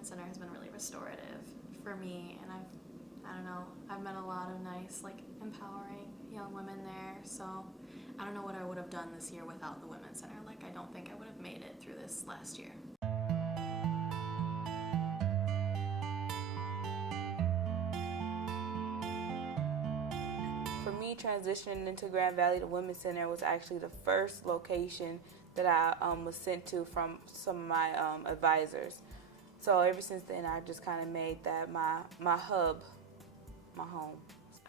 Women's Center has been really restorative for me, and I've met a lot of nice, like, empowering young women there, so I don't know what I would have done this year without the Women's Center. Like, I don't think I would have made it through this last year. For me, transitioning into Grand Valley, the Women's Center was actually the first location that I was sent to from some of my advisors. So ever since then, I just kind of made that my hub, my home.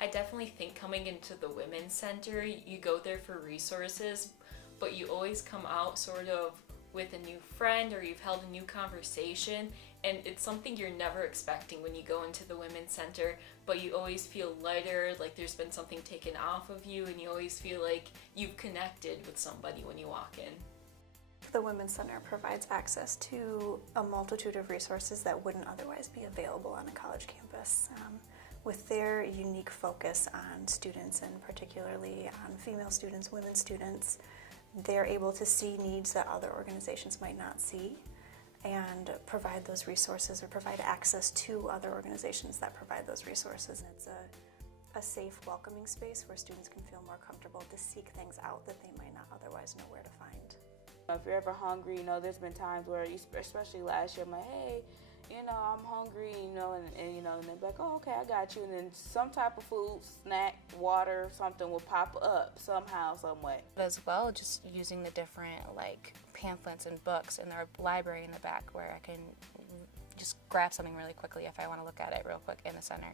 I definitely think coming into the Women's Center, you go there for resources, but you always come out sort of with a new friend, or you've held a new conversation, and it's something you're never expecting when you go into the Women's Center, but you always feel lighter, like there's been something taken off of you, and you always feel like you've connected with somebody when you walk in. The Women's Center provides access to a multitude of resources that wouldn't otherwise be available on a college campus. With their unique focus on students, and particularly on female students, women students, they're able to see needs that other organizations might not see, and provide those resources, or provide access to other organizations that provide those resources. And it's a safe, welcoming space where students can feel more comfortable to seek things out that they might not otherwise know where to find. If you're ever hungry, there's been times where, especially last year, I'm like, hey, I'm hungry, and they're like, oh, okay, I got you. And then some type of food, snack, water, something will pop up somehow, some way. As well, just using the different, like, pamphlets and books in their library in the back, where I can just grab something really quickly if I want to look at it real quick in the center.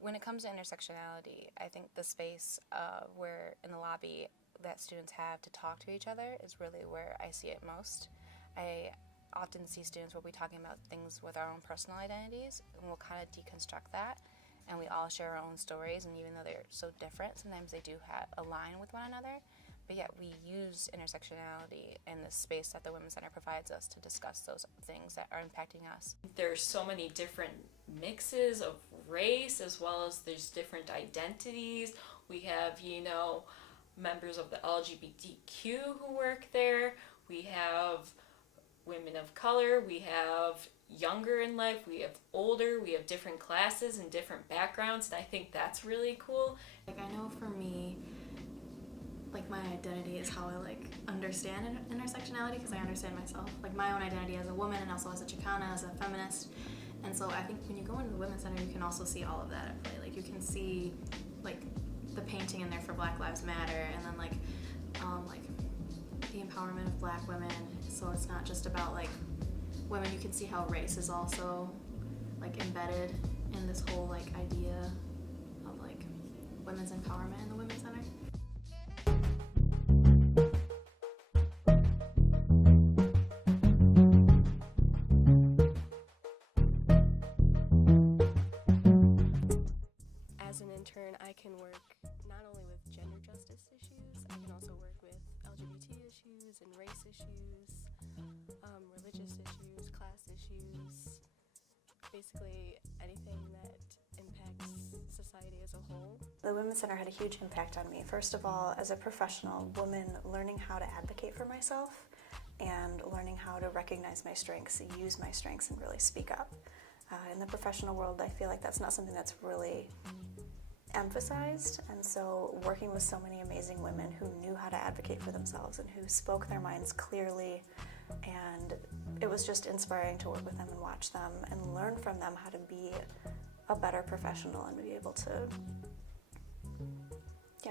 When it comes to intersectionality, I think the space where in the lobby that students have to talk to each other is really where I see it most. I often see students where we're talking about things with our own personal identities, and we'll kind of deconstruct that, and we all share our own stories, and even though they're so different, sometimes they do align with one another, but yet we use intersectionality in the space that the Women's Center provides us to discuss those things that are impacting us. There's so many different mixes of race, as well as there's different identities. We have, members of the LGBTQ who work there. We have women of color. We have younger in life. We have older. We have different classes and different backgrounds, and I think that's really cool. Like, I know for me, like, my identity is how I, like, understand intersectionality, because I understand myself, like, my own identity as a woman, and also as a Chicana, as a feminist. And so I think when you go into the Women's Center, you can also see all of that at play. Like, you can see, like, the painting in there for Black Lives Matter, and then, like the empowerment of Black women. So it's not just about, like, women. You can see how race is also, like, embedded in this whole, like, idea of, like, women's empowerment in the Women's Center. As an intern, I can work not only with gender justice issues, I can also work with LGBT issues and race issues, religious issues, class issues, basically anything that impacts society as a whole. The Women's Center had a huge impact on me. First of all, as a professional woman, learning how to advocate for myself and learning how to recognize my strengths, use my strengths, and really speak up. In the professional world, I feel like that's not something that's really emphasized, and so working with so many amazing women who knew how to advocate for themselves and who spoke their minds clearly, and it was just inspiring to work with them and watch them and learn from them how to be a better professional and be able to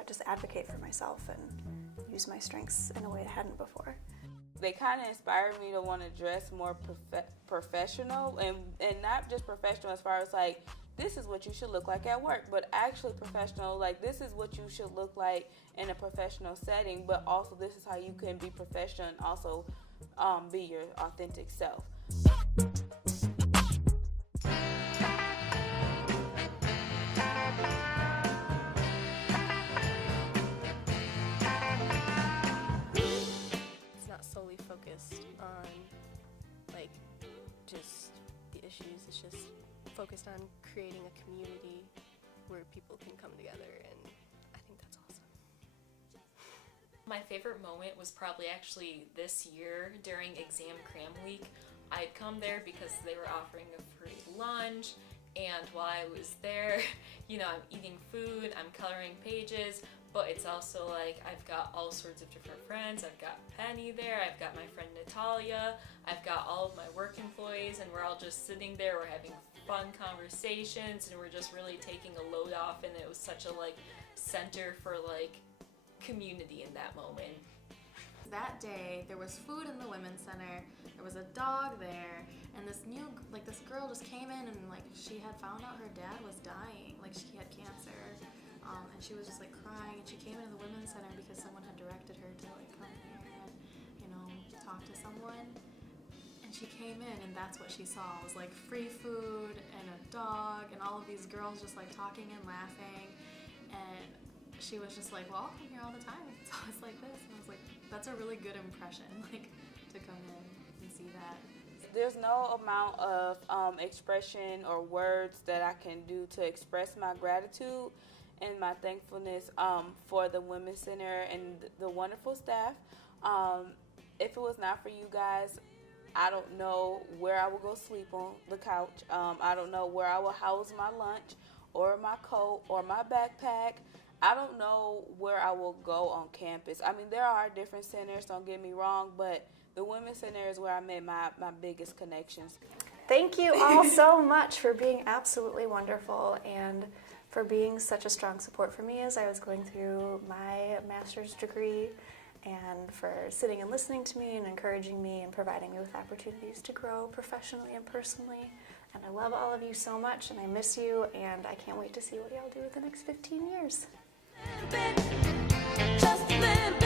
just advocate for myself and use my strengths in a way I hadn't before. They kind of inspired me to want to dress more professional, and not just professional as far as, like, this is what you should look like at work, but actually professional, like, this is what you should look like in a professional setting, but also this is how you can be professional and also be your authentic self. It's not solely focused on, like, just the issues, it's just focused on creating a community where people can come together, and I think that's awesome. My favorite moment was probably actually this year during exam cram week. I'd come there because they were offering a free lunch, and while I was there, I'm eating food, I'm coloring pages, but it's also like I've got all sorts of different friends. I've got Penny there, I've got my friend Natalia, I've got all of my work employees, and we're all just sitting there, we're having fun conversations, and we're just really taking a load off, and it was such a center for community in that moment. That day, there was food in the Women's Center, there was a dog there, and this girl just came in and she had found out her dad was dying, she had cancer, and she was just crying, and she came into the Women's Center because someone had directed her to come here and, talk to someone. And she came in and that's what she saw, was free food and a dog and all of these girls just talking and laughing, and she was just well, I'll come here all the time. It's always like this. And I was that's a really good impression, to come in and see that. There's no amount of expression or words that I can do to express my gratitude and my thankfulness for the Women's Center and the wonderful staff. If it was not for you guys, I don't know where I would go sleep on the couch. I don't know where I will house my lunch or my coat or my backpack. I don't know where I will go on campus. I mean, there are different centers, don't get me wrong, but the Women's Center is where I made my biggest connections. Thank you all so much for being absolutely wonderful and for being such a strong support for me as I was going through my master's degree, and for sitting and listening to me and encouraging me and providing me with opportunities to grow professionally and personally. And I love all of you so much, and I miss you, and I can't wait to see what y'all do with the next 15 years. Just a little bit.